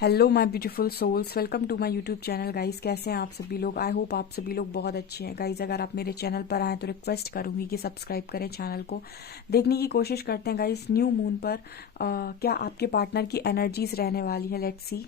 Hello my beautiful souls, welcome to my YouTube channel guys. कैसे हैं आप सभी लोग? आई होप आप सभी लोग बहुत अच्छे हैं गाइस। अगर आप मेरे चैनल पर आए तो रिक्वेस्ट करूंगी कि सब्सक्राइब करें चैनल को। देखने की कोशिश करते हैं गाइस न्यू मून पर क्या आपके पार्टनर की एनर्जीज रहने वाली है। Let's see.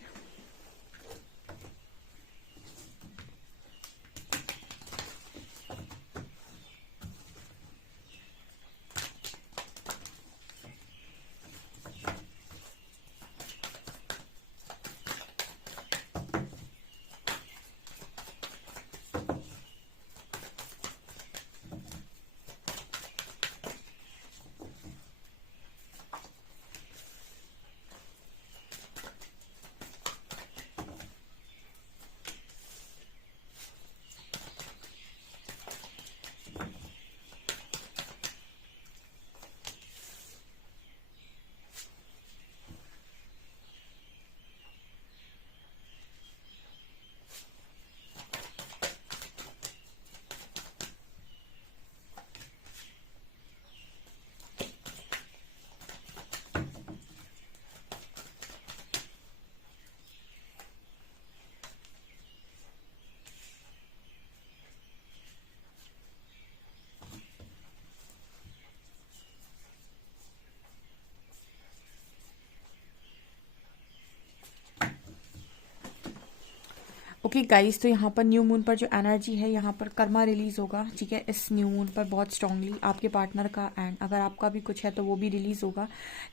ओके गाइस, तो यहाँ पर न्यू मून पर जो एनर्जी है, यहाँ पर कर्मा रिलीज होगा। ठीक है, इस न्यू मून पर बहुत स्ट्रांगली आपके पार्टनर का, एंड अगर आपका भी कुछ है तो वो भी रिलीज होगा।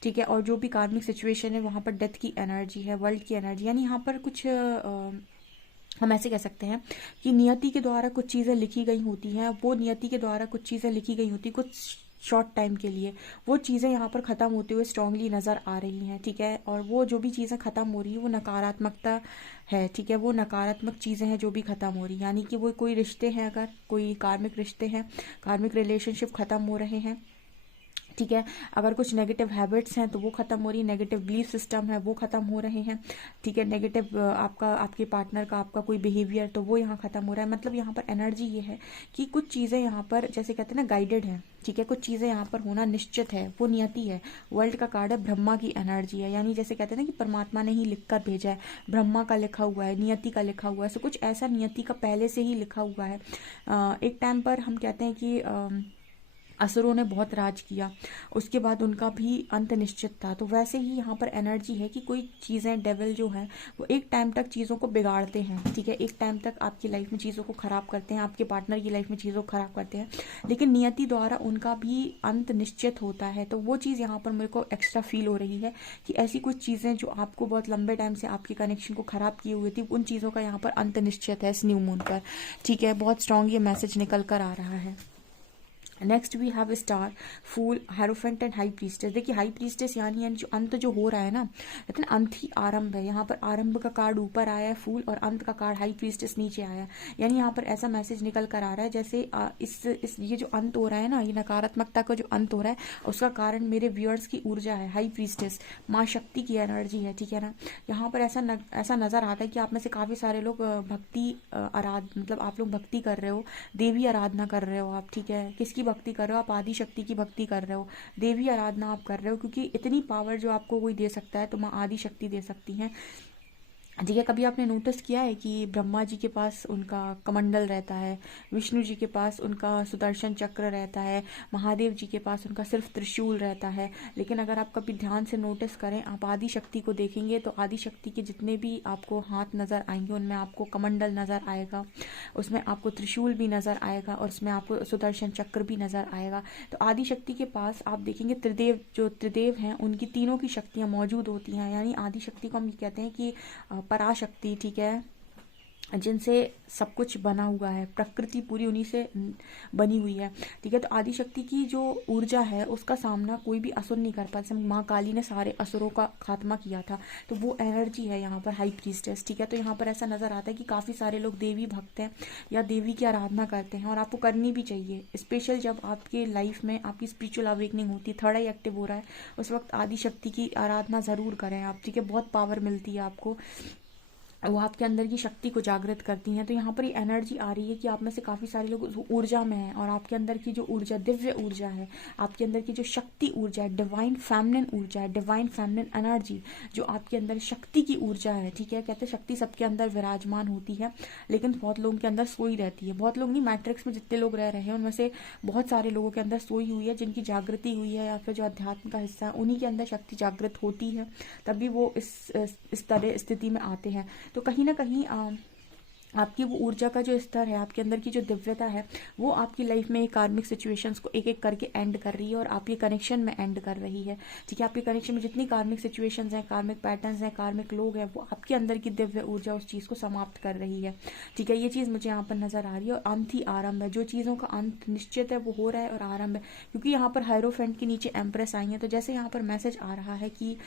ठीक है, और जो भी कार्मिक सिचुएशन है वहाँ पर डेथ की एनर्जी है, वर्ल्ड की एनर्जी, यानी यहाँ पर कुछ हम ऐसे कह सकते हैं कि नियति के द्वारा कुछ चीज़ें लिखी गई होती हैं। वो नियति के द्वारा कुछ चीज़ें लिखी गई होती कुछ शॉर्ट टाइम के लिए, वो चीज़ें यहाँ पर ख़त्म होते हुए स्ट्रांगली नज़र आ रही हैं। ठीक है, और वो जो भी चीज़ें ख़त्म हो रही है वो नकारात्मकता है। ठीक है, वो नकारात्मक चीज़ें हैं जो भी ख़त्म हो रही हैं, यानी कि वो कोई रिश्ते हैं, अगर कोई कार्मिक रिश्ते हैं, कार्मिक रिलेशनशिप ख़त्म हो रहे हैं। ठीक है, अगर कुछ नेगेटिव हैबिट्स हैं तो वो खत्म हो रही है, नेगेटिव बिलीफ सिस्टम है वो खत्म हो रहे हैं। ठीक है, नेगेटिव आपका आपके पार्टनर का आपका कोई बिहेवियर तो वो यहाँ खत्म हो रहा है। मतलब यहाँ पर एनर्जी ये है कि कुछ चीज़ें यहाँ पर जैसे कहते हैं ना गाइडेड है। ठीक है, कुछ चीज़ें यहाँ पर होना निश्चित है, वो नियति है। वर्ल्ड का कार्ड है, ब्रह्मा की एनर्जी है, यानी जैसे कहते हैं ना कि परमात्मा ने ही लिख कर भेजा है, ब्रह्मा का लिखा हुआ है, नियति का लिखा हुआ है। सो कुछ ऐसा नियति का पहले से ही लिखा हुआ है। एक टाइम पर हम कहते हैं कि असुरों ने बहुत राज किया, उसके बाद उनका भी अंत निश्चित था। तो वैसे ही यहाँ पर एनर्जी है कि कोई चीज़ें, डेविल जो है वो एक टाइम तक चीज़ों को बिगाड़ते हैं। ठीक है, एक टाइम तक आपकी लाइफ में चीज़ों को ख़राब करते हैं, आपके पार्टनर की लाइफ में चीज़ों को ख़राब करते हैं, लेकिन नियति द्वारा उनका भी अंत निश्चित होता है। तो वो चीज़ यहाँ पर मेरे को एक्स्ट्रा फील हो रही है कि ऐसी कुछ चीज़ें जो आपको बहुत लंबे टाइम से आपके कनेक्शन को ख़राब किए हुए थी, उन चीज़ों का यहाँ पर अंत निश्चित है इस न्यू मून पर। ठीक है, बहुत स्ट्रॉन्ग ये मैसेज निकल कर आ रहा है। Next we have star, fool, hierophant and high priestess. देखिए हाई प्रीस्टेस यानी जो अंत जो हो रहा है ना, कहते हैं अंत ही आरंभ है। यहाँ पर आरंभ का कार्ड ऊपर आया है फूल, और अंत का कार्ड हाई प्रीस्टेस नीचे आया है। यानी यहाँ पर ऐसा मैसेज निकल कर आ रहा है जैसे इस ये जो अंत हो रहा है ना, ये नकारात्मकता का जो अंत हो रहा है, उसका कारण मेरे व्यूअर्स की ऊर्जा है, हाई प्रीस्टेस, माँ शक्ति की एनर्जी है। ठीक है ना, यहाँ पर ऐसा नजर आता है कि आप में से काफी सारे लोग भक्ति मतलब आप लोग भक्ति कर रहे हो, देवी आराधना कर रहे हो आप। ठीक है, किसकी भक्ति कर रहे हो? आप आदि शक्ति की भक्ति कर रहे हो, देवी आराधना आप कर रहे हो, क्योंकि इतनी पावर जो आपको कोई दे सकता है तो माँ आदि शक्ति दे सकती हैं। ठीक है, कभी आपने नोटिस किया है कि ब्रह्मा जी के पास उनका कमंडल रहता है, विष्णु जी के पास उनका सुदर्शन चक्र रहता है, महादेव जी के पास उनका सिर्फ त्रिशूल रहता है। लेकिन अगर आप कभी ध्यान से नोटिस करें, आप आदि शक्ति को देखेंगे तो आदि शक्ति के जितने भी आपको हाथ नज़र आएंगे उनमें आपको कमंडल नज़र आएगा, उसमें आपको त्रिशूल भी नज़र आएगा, और उसमें आपको सुदर्शन चक्र भी नज़र आएगा। तो आदि शक्ति के पास आप देखेंगे त्रिदेव, जो त्रिदेव हैं उनकी तीनों की शक्तियाँ मौजूद होती हैं। यानी आदि शक्ति को हम ये कहते हैं कि पराशक्ति। ठीक है, जिनसे सब कुछ बना हुआ है, प्रकृति पूरी उन्हीं से बनी हुई है। ठीक है, तो आदि शक्ति की जो ऊर्जा है उसका सामना कोई भी असुर नहीं कर पाता। जैसे माँ काली ने सारे असुरों का खात्मा किया था, तो वो एनर्जी है यहाँ पर हाई प्रीस्टेस। ठीक है, तो यहाँ पर ऐसा नजर आता है कि काफ़ी सारे लोग देवी भक्त हैं या देवी की आराधना करते हैं, और आपको करनी भी चाहिए। स्पेशल जब आपके लाइफ में आपकी स्पिरिचुअल अवेकनिंग होती है, थर्ड आई एक्टिव हो रहा है, उस वक्त आदि शक्ति की आराधना ज़रूर करें आप। ठीक है, बहुत पावर मिलती है आपको। वो आपके अंदर की शक्ति को जागृत करती हैं। तो यहाँ पर ये एनर्जी आ रही है कि आप में से काफ़ी सारे लोग उस ऊर्जा में हैं, और आपके अंदर की जो ऊर्जा, दिव्य ऊर्जा है, आपके अंदर की जो शक्ति ऊर्जा है, डिवाइन फेमिनिन ऊर्जा है, डिवाइन फेमिनिन एनर्जी, जो आपके अंदर शक्ति की ऊर्जा है, ठीक है। कहते हैं शक्ति सबके अंदर विराजमान होती है, लेकिन बहुत लोगों के अंदर सोई रहती है। बहुत लोग नहीं, मैट्रिक्स में जितने लोग रह रहे हैं उनमें से बहुत सारे लोगों के अंदर सोई हुई है, जिनकी जागृति हुई है, या फिर जो अध्यात्म का हिस्सा है उन्हीं के अंदर शक्ति जागृत होती है, तभी वो इस तरह स्थिति में आते हैं। तो कहीं ना कहीं आपकी वो ऊर्जा का जो स्तर है, आपके अंदर की जो दिव्यता है, वो आपकी लाइफ में कार्मिक सिचुएशंस को एक एक करके एंड कर रही है, और आपके कनेक्शन में एंड कर रही है, ठीक है। आपके कनेक्शन में जितनी कार्मिक सिचुएशंस हैं, कार्मिक पैटर्न्स हैं, कार्मिक लोग हैं, वो आपके अंदर की दिव्य ऊर्जा उस चीज़ को समाप्त कर रही है, ठीक है। ये चीज़ मुझे यहाँ पर नजर आ रही है, और अंत ही आरंभ है। जो चीज़ों का अंत निश्चित है वो हो रहा है, और आरंभ है, क्योंकि यहाँ पर हायरोफेंट के नीचे एम्प्रेस आई है। तो जैसे यहाँ पर मैसेज आ रहा है कि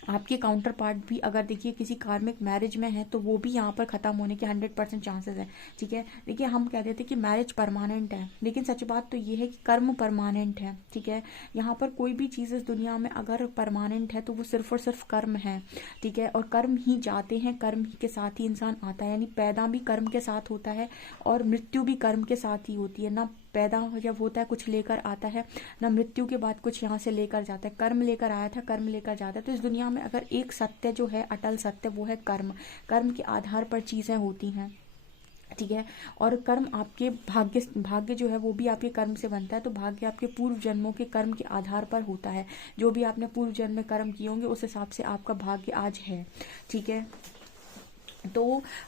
आपके काउंटर पार्ट भी अगर देखिए किसी कार्मिक मैरिज में है, तो वो भी यहाँ पर ख़त्म होने के 100% चांसेस है, ठीक है। देखिए हम कह देते कि मैरिज परमानेंट है, लेकिन सच बात तो ये है कि कर्म परमानेंट है, ठीक है। यहाँ पर कोई भी चीज़ इस दुनिया में अगर परमानेंट है तो वो सिर्फ और सिर्फ कर्म है, ठीक है। और कर्म ही जाते हैं, कर्म ही के साथ ही इंसान आता है, यानी पैदा भी कर्म के साथ होता है, और मृत्यु भी कर्म के साथ ही होती है ना। पैदा जब होता है कुछ लेकर आता है, ना मृत्यु के बाद कुछ यहाँ से लेकर जाता है। कर्म लेकर आया था, कर्म लेकर जाता है। तो इस दुनिया में अगर एक सत्य जो है, अटल सत्य, वो है कर्म। कर्म के आधार पर चीज़ें होती हैं, ठीक है। और कर्म आपके भाग्य जो है वो भी आपके कर्म से बनता है। तो भाग्य आपके पूर्व जन्मों के कर्म के आधार पर होता है। जो भी आपने पूर्व जन्म में कर्म किए होंगे, उस हिसाब से आपका भाग्य आज है, ठीक है। तो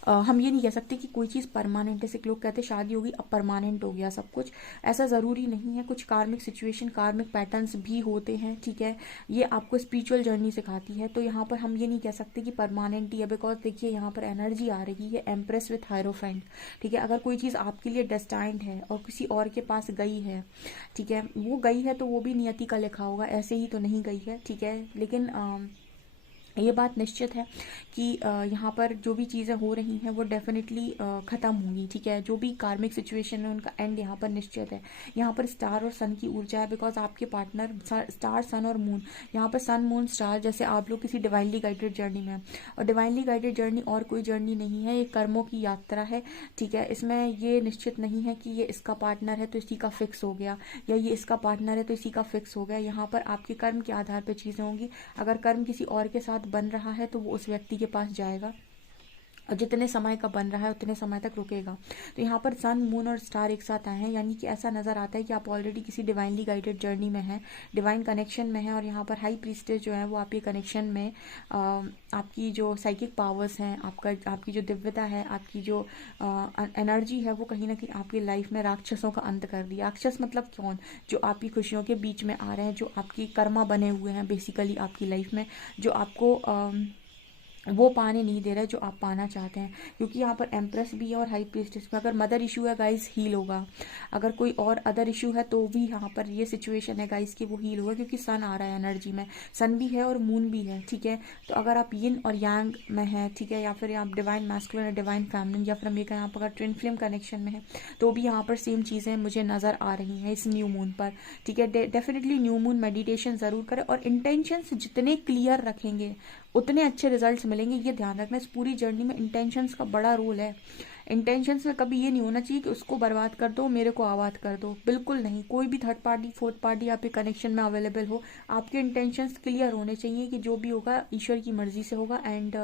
हम ये नहीं कह सकते कि कोई चीज़ परमानेंट है। जैसे लोग कहते हैं शादी होगी अब परमानेंट हो गया सब कुछ, ऐसा ज़रूरी नहीं है। कुछ कार्मिक सिचुएशन, कार्मिक पैटर्न्स भी होते हैं, ठीक है। ये आपको स्पिरिचुअल जर्नी सिखाती है। तो यहाँ पर हम ये नहीं कह सकते कि परमानेंट ही है, बिकॉज देखिए यहाँ पर एनर्जी आ रही है एम्प्रेस विथ हायरोफेंट, ठीक है। अगर कोई चीज़ आपके लिए डेस्टाइंड है और किसी और के पास गई है, ठीक है, वो गई है तो वो भी नियति का लिखा होगा, ऐसे ही तो नहीं गई है, ठीक है। लेकिन ये बात निश्चित है कि यहाँ पर जो भी चीज़ें हो रही हैं वो डेफिनेटली ख़त्म होंगी, ठीक है। जो भी कार्मिक सिचुएशन है उनका एंड यहाँ पर निश्चित है। यहाँ पर स्टार और सन की ऊर्जा है, बिकॉज आपके पार्टनर स्टार, सन और मून, यहाँ पर सन, मून, स्टार, जैसे आप लोग किसी डिवाइनली गाइडेड जर्नी में हैं, और डिवाइनली गाइडेड जर्नी और कोई जर्नी नहीं है, ये कर्मों की यात्रा है, ठीक है। इसमें ये निश्चित नहीं है कि ये इसका पार्टनर है तो इसी का फिक्स हो गया, या ये इसका पार्टनर है तो इसी का फिक्स हो गया। यहाँ पर आपके कर्म के आधार पर चीज़ें होंगी। अगर कर्म किसी और के साथ बन रहा है तो वो उस व्यक्ति के पास जाएगा, और जितने समय का बन रहा है उतने समय तक रुकेगा। तो यहाँ पर सन, मून और स्टार एक साथ आए हैं, यानी कि ऐसा नज़र आता है कि आप ऑलरेडी किसी डिवाइनली गाइडेड जर्नी में हैं, डिवाइन कनेक्शन में हैं। और यहाँ पर हाई प्रीस्टेस जो है वो आपके कनेक्शन में आपकी जो साइकिक पावर्स हैं, आपकी जो दिव्यता है, आपकी जो एनर्जी है, वो कहीं ना कहीं आपकी लाइफ में राक्षसों का अंत कर दिया। राक्षस मतलब कौन? जो आपकी खुशियों के बीच में आ रहे हैं, जो आपकी कर्मा बने हुए हैं बेसिकली आपकी लाइफ में, जो आपको वो पाने नहीं दे रहा है जो आप पाना चाहते हैं। क्योंकि यहाँ पर एम्प्रेस भी है और हाई प्रीस्टेस में। अगर मदर इशू है गाइस, हील होगा। अगर कोई और अदर इशू है तो भी यहाँ पर ये सिचुएशन है गाइस कि वो हील होगा, क्योंकि सन आ रहा है एनर्जी में, सन भी है और मून भी है, ठीक है। तो अगर आप यिन और यांग में हैं, ठीक है, या फिर आप डिवाइन मैस्कुलिन और डिवाइन फेमिनिन, या फिर हम ये कहें आप अगर ट्विन फ्लेम कनेक्शन में है, तो भी यहाँ पर सेम चीज़ें मुझे नज़र आ रही हैं इस न्यू मून पर, ठीक है। डेफिनेटली न्यू मून मेडिटेशन ज़रूर करें, और इंटेंशंस जितने क्लियर रखेंगे उतने अच्छे रिजल्ट्स मिलेंगे। ये ध्यान रखना, इस पूरी जर्नी में इंटेंशंस का बड़ा रोल है। इंटेंशंस में कभी ये नहीं होना चाहिए कि उसको बर्बाद कर दो, मेरे को आबाद कर दो, बिल्कुल नहीं। कोई भी थर्ड पार्टी, फोर्थ पार्टी आपके कनेक्शन में अवेलेबल हो, आपके इंटेंशंस क्लियर होने चाहिए कि जो भी होगा ईश्वर की मर्जी से होगा, एंड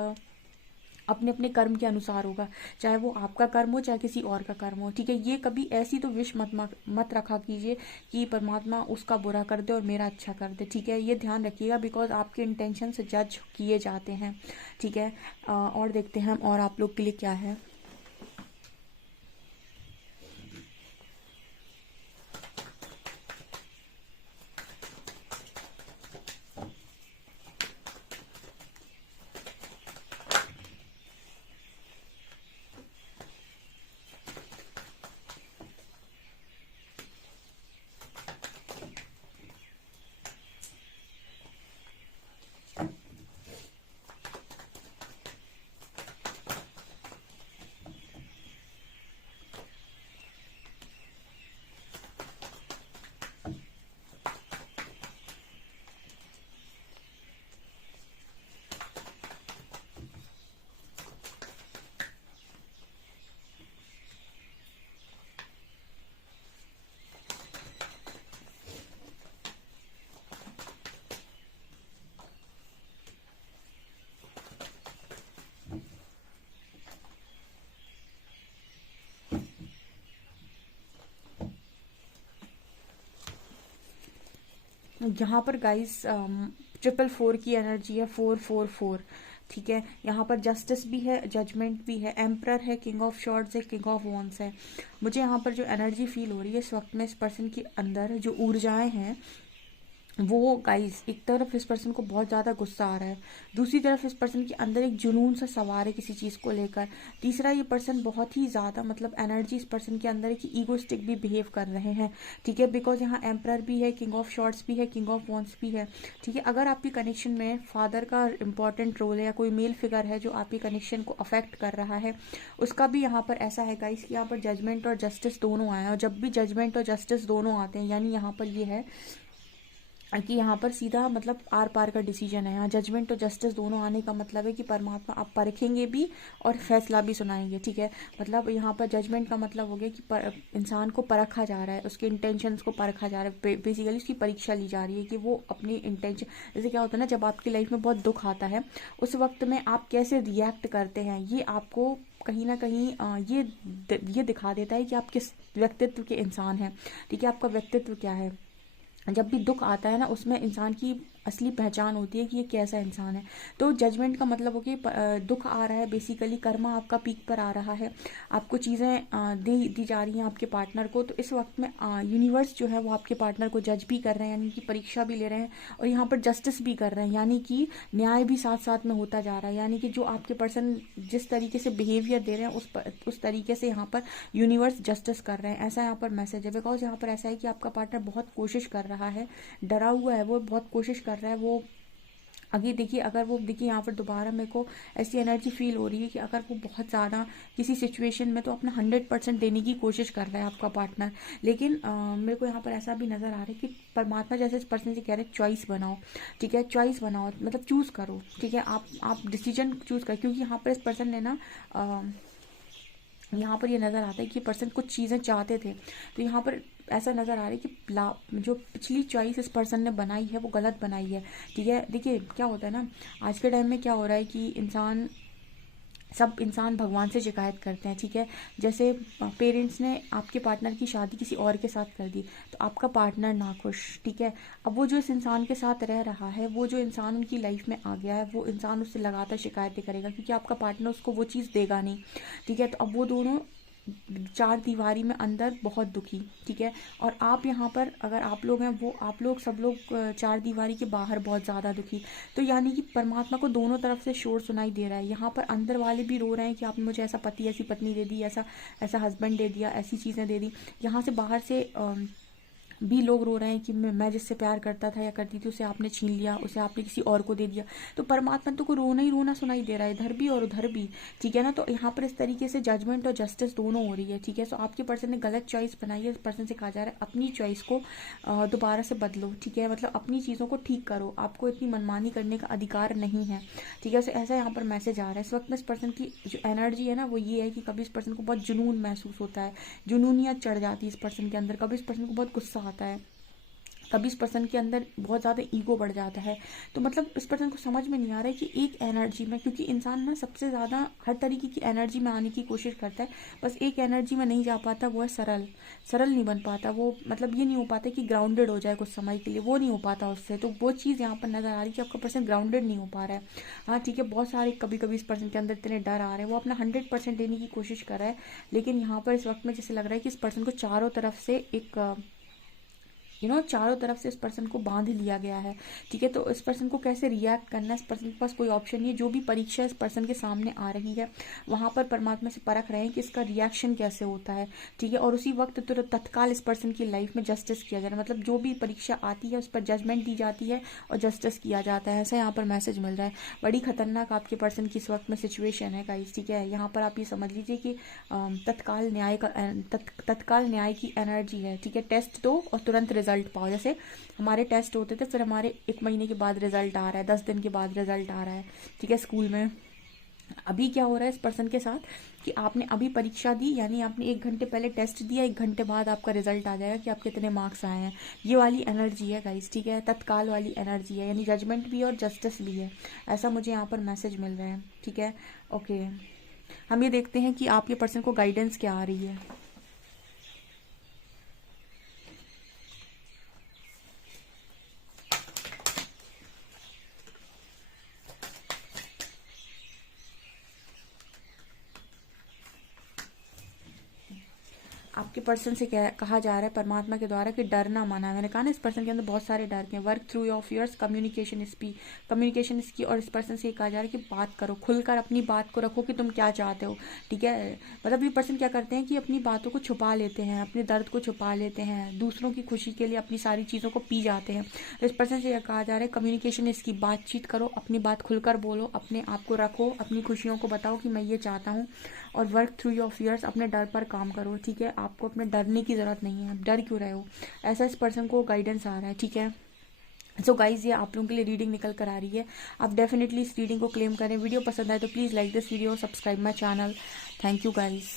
अपने अपने कर्म के अनुसार होगा, चाहे वो आपका कर्म हो चाहे किसी और का कर्म हो, ठीक है। ये कभी ऐसी तो विश मत रखा कीजिए कि परमात्मा उसका बुरा कर दे और मेरा अच्छा कर दे, ठीक है। ये ध्यान रखिएगा, बिकॉज आपके इंटेंशन से जज किए जाते हैं, ठीक है। और देखते हैं हम और आप लोग के लिए क्या है। यहाँ पर गाइस 444 की एनर्जी है, 444। ठीक है, यहाँ पर जस्टिस भी है, जजमेंट भी है, एम्परर है, किंग ऑफ शॉर्ड्स है, किंग ऑफ वॉन्ड्स है। मुझे यहाँ पर जो एनर्जी फील हो रही है इस वक्त में, इस पर्सन के अंदर जो ऊर्जाएं हैं वो गाइस, एक तरफ इस पर्सन को बहुत ज़्यादा गुस्सा आ रहा है, दूसरी तरफ इस पर्सन के अंदर एक जुनून सा सवार है किसी चीज़ को लेकर, तीसरा ये पर्सन बहुत ही ज़्यादा मतलब एनर्जी इस पर्सन के अंदर है कि ईगोस्टिक भी बिहेव कर रहे हैं। ठीक है, बिकॉज यहाँ एम्परर भी है, किंग ऑफ शॉर्ट्स भी है, किंग ऑफ वॉन्ड्स भी है। ठीक है, अगर आपके कनेक्शन में फादर का इंपॉर्टेंट रोल है या कोई मेल फिगर है जो आपके कनेक्शन को अफेक्ट कर रहा है, उसका भी यहाँ पर ऐसा है गाइस कि यहाँ पर जजमेंट और जस्टिस दोनों आए हैं। और जब भी जजमेंट और जस्टिस दोनों आते हैं, यानी यहाँ पर ये है कि यहाँ पर सीधा मतलब आर पार का डिसीजन है। यहाँ जजमेंट और जस्टिस दोनों आने का मतलब है कि परमात्मा आप परखेंगे भी और फैसला भी सुनाएंगे। ठीक है, मतलब यहाँ पर जजमेंट का मतलब हो गया कि इंसान को परखा जा रहा है, उसके इंटेंशंस को परखा जा रहा है, बेसिकली उसकी परीक्षा ली जा रही है कि वो अपनी इंटेंशन, जैसे क्या होता है ना, जब आपकी लाइफ में बहुत दुख आता है उस वक्त में आप कैसे रिएक्ट करते हैं, ये आपको कहीं ना कहीं ये दिखा देता है कि आप किस व्यक्तित्व के इंसान हैं। ठीक है, आपका व्यक्तित्व क्या है। जब भी दुख आता है ना, उसमें इंसान की असली पहचान होती है कि ये कैसा इंसान है। तो जजमेंट का मतलब हो कि दुख आ रहा है, बेसिकली कर्मा आपका पीक पर आ रहा है, आपको चीज़ें दी जा रही हैं आपके पार्टनर को। तो इस वक्त में यूनिवर्स जो है वो आपके पार्टनर को जज भी कर रहे हैं, यानी कि परीक्षा भी ले रहे हैं, और यहाँ पर जस्टिस भी कर रहे हैं, यानी कि न्याय भी साथ साथ में होता जा रहा है। यानी कि जो आपके पर्सन जिस तरीके से बिहेवियर दे रहे हैं उस तरीके से यहाँ पर यूनिवर्स जस्टिस कर रहे हैं, ऐसा यहाँ पर मैसेज है। बिकॉज यहाँ पर ऐसा है कि आपका पार्टनर बहुत कोशिश कर रहा है, डरा हुआ है, वो बहुत कोशिश कर रहा है। वो आगे देखिए, अगर वो देखिए यहाँ पर दोबारा मेरे को ऐसी एनर्जी फील हो रही है कि अगर वो बहुत ज़्यादा किसी सिचुएशन में तो अपना 100% देने की कोशिश कर रहा है आपका पार्टनर। लेकिन मेरे को यहाँ पर ऐसा भी नज़र आ रहा है कि परमात्मा जैसे इस पर्सन से कह रहे हैं चॉइस बनाओ। ठीक है, चॉइस बनाओ मतलब चूज़ करो। ठीक है, आप डिसीजन चूज़ करो, क्योंकि यहाँ पर इस पर्सन ने ना यहाँ पर ये नज़र आता है कि पर्सन कुछ चीज़ें चाहते थे, तो यहाँ पर ऐसा नज़र आ रहा है कि जो पिछली चॉइस इस पर्सन ने बनाई है वो गलत बनाई है। ठीक है, देखिए क्या होता है ना, आज के टाइम में क्या हो रहा है कि सब इंसान भगवान से शिकायत करते हैं। ठीक है, जैसे पेरेंट्स ने आपके पार्टनर की शादी किसी और के साथ कर दी तो आपका पार्टनर नाखुश। ठीक है, अब वो जो इस इंसान के साथ रह रहा है, वो जो इंसान उनकी लाइफ में आ गया है, वो इंसान उससे लगातार शिकायतें करेगा, क्योंकि आपका पार्टनर उसको वो चीज़ देगा नहीं। ठीक है, तो अब वो दोनों चार दीवारी में अंदर बहुत दुखी। ठीक है, और आप यहाँ पर अगर आप लोग हैं, वो आप लोग सब लोग चार दीवारी के बाहर बहुत ज़्यादा दुखी। तो यानी कि परमात्मा को दोनों तरफ से शोर सुनाई दे रहा है। यहाँ पर अंदर वाले भी रो रहे हैं कि आपने मुझे ऐसा पति, ऐसी पत्नी दे दी, ऐसा ऐसा हस्बैंड दे दिया, ऐसी चीज़ें दे दी। यहाँ से बाहर से भी लोग रो रहे हैं कि मैं जिससे प्यार करता था या करती थी उसे आपने छीन लिया, उसे आपने किसी और को दे दिया। तो परमात्मा तो को रोना ही रोना सुनाई दे रहा है, इधर भी और उधर भी। ठीक है ना, तो यहाँ पर इस तरीके से जजमेंट और जस्टिस दोनों हो रही है। ठीक है, सो आपके पर्सन ने गलत चॉइस बनाई है, इस पर्सन से कहा जा रहा है अपनी चॉइस को दोबारा से बदलो। ठीक है, मतलब अपनी चीज़ों को ठीक करो, आपको इतनी मनमानी करने का अधिकार नहीं है। ठीक है, सो ऐसा यहाँ पर मैसेज आ रहा है। इस वक्त में इस पर्सन की जो एनर्जी है ना वो ये है कि कभी इस पर्सन को बहुत जुनून महसूस होता है, जुनूनियत चढ़ जाती है इस पर्सन के अंदर, कभी इस पर्सन को बहुत गुस्सा आता है, कभी इस पर्सन के अंदर बहुत ज़्यादा ईगो बढ़ जाता है। तो मतलब इस पर्सन को समझ में नहीं आ रहा है कि एक एनर्जी में, क्योंकि इंसान ना सबसे ज़्यादा हर तरीके की एनर्जी में आने की कोशिश करता है, बस एक एनर्जी में नहीं जा पाता, वो है सरल नहीं बन पाता। वो मतलब ये नहीं हो पाता कि ग्राउंडेड हो जाए कुछ समय के लिए, वो नहीं हो पाता उससे। तो वो चीज़ यहाँ पर नज़र आ रही है कि आपका पर्सन ग्राउंडेड नहीं हो पा रहा है। हाँ ठीक है, बहुत सारे कभी कभी इस पर्सन के अंदर इतने डर आ रहे हैं, वो अपना 100% देने की कोशिश कर रहा है, लेकिन यहाँ पर इस वक्त में जैसे लग रहा है कि इस पर्सन को चारों तरफ से एक चारों तरफ से इस पर्सन को बांध लिया गया है। ठीक है, तो इस पर्सन को कैसे रिएक्ट करना है, इस पर्सन के पास कोई ऑप्शन नहीं है। जो भी परीक्षा इस पर्सन के सामने आ रही है वहाँ पर परमात्मा से परख रहे हैं कि इसका रिएक्शन कैसे होता है। ठीक है, और उसी वक्त तो तत्काल इस पर्सन की लाइफ में जस्टिस किया जा रहा है, मतलब जो भी परीक्षा आती है उस पर जजमेंट दी जाती है और जस्टिस किया जाता है, ऐसा यहाँ पर मैसेज मिल रहा है। बड़ी खतरनाक आपके पर्सन की इस वक्त में सिचुएशन है गाइस। ठीक है, यहाँ पर आप ये समझ लीजिए कि तत्काल न्याय की एनर्जी है। ठीक है, टेस्ट दो और तुरंत रिजल्ट पाओ। जैसे हमारे टेस्ट होते थे, फिर हमारे 1 महीने के बाद रिजल्ट आ रहा है, 10 दिन के बाद रिजल्ट आ रहा है। ठीक है, स्कूल में अभी क्या हो रहा है इस पर्सन के साथ कि आपने अभी परीक्षा दी, यानी आपने 1 घंटे पहले टेस्ट दिया, 1 घंटे बाद आपका रिजल्ट आ जाएगा कि आपके कितने मार्क्स आए हैं। ये वाली एनर्जी है गाइस। ठीक है, तत्काल वाली एनर्जी है, यानी जजमेंट भी और जस्टिस भी है, ऐसा मुझे यहाँ पर मैसेज मिल रहा है। ठीक है, ओके, हम ये देखते हैं कि आपके पर्सन को गाइडेंस क्या आ रही है। आपके पर्सन से कहा जा रहा है परमात्मा के द्वारा कि डर ना माना। मैंने कहा ना इस पर्सन के अंदर बहुत सारे डर के। Work through your fears, communication इसकी, और इस पर्सन से कहा जा रहा है कि बात करो, खुलकर अपनी बात को रखो कि तुम क्या चाहते हो, ठीक है। मतलब ये पर्सन क्या करते हैं कि अपनी बातों को छुपा लेते हैं, अपने दर्द को छुपा लेते हैं, दूसरों की खुशी के लिए अपनी सारी चीज़ों को पी जाते हैं। तो इस पर्सन से कहा जा रहा है कम्युनिकेशन इसकी, बातचीत करो, अपनी बात खुलकर बोलो, अपने आप को रखो, अपनी खुशियों को बताओ कि मैं ये चाहता हूँ। और वर्क थ्रू योर फियर्स, अपने डर पर काम करो, ठीक है। आपको अपने डरने की ज़रूरत नहीं है, डर क्यों रहे हो, ऐसा इस पर्सन को गाइडेंस आ रहा है, ठीक है। सो गाइज ये आप लोगों के लिए रीडिंग निकल कर आ रही है। आप डेफिनेटली इस रीडिंग को क्लेम करें। वीडियो पसंद आए तो please like this video, subscribe my channel. Thank you guys.